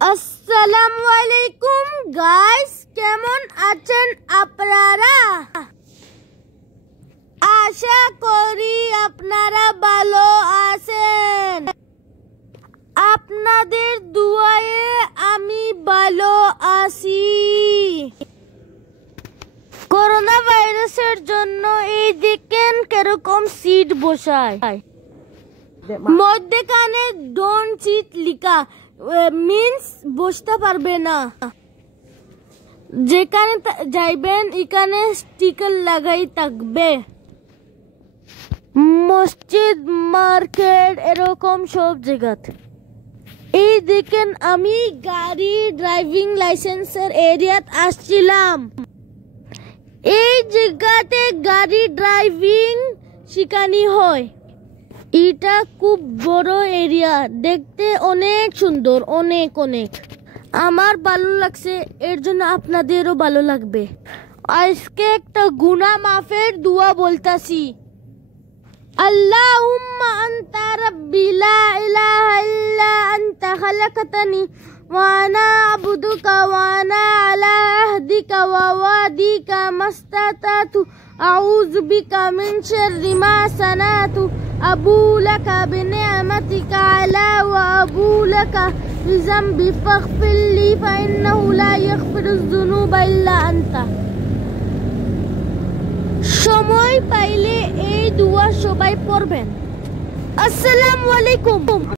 আসসালামু আলাইকুম গাইস, কেমন আছেন আপনারা? আশা করি আপনারা ভালো আছেন। আপনাদের দুয়ায়ে আমি ভালো আছি। করোনা ভাইরাসের জন্য এই দেখেন কিরকম সিট বসায়, মধ্যখানে ডোন্ট সিট লিখা মিন্স বসতে পারবে না। যেখানে যাইবেন এখানে স্টিকার লাগাই থাকবে। মসজিদ, মার্কেট, এরকম সব জায়গাতে। এই দেখেন আমি গাড়ি ড্রাইভিং লাইসেন্সের এরিয়াত আসছিলাম। এই জায়গাতে গাড়ি ড্রাইভিং শিখানি হয়। এটা খুব বড় এরিয়া, দেখতে অনেক সুন্দর, অনেক অনেক। আমার ভালো লাগছে, এর জন্য আপনাদেরও ভালো লাগবে। আজকে একটা গুনাহ মাফের দোয়া বলতাছি। আল্লাহুম্মা আনতা রাব্বি লা ইলাহা ইল্লা আনতা খালাকতানি ওয়া আনা আবদুকা ওয়া আনা আলা আহদিকা ওয়া ওয়াদিকা মাস্তাতাতু আউযু বিকা মিন শাররি মা সানাতু আবু লাকা বিনি'মাতিকা আলা ওয়া আবু লাকা বিযামবি ফাগফির লি ফাইন্নাহু লা ইয়াগফিরুয যুনুবা ইল্লা আনতা। সময় পাইলে এই দোয়া সবাই পড়বেন। আসসালামু আলাইকুম।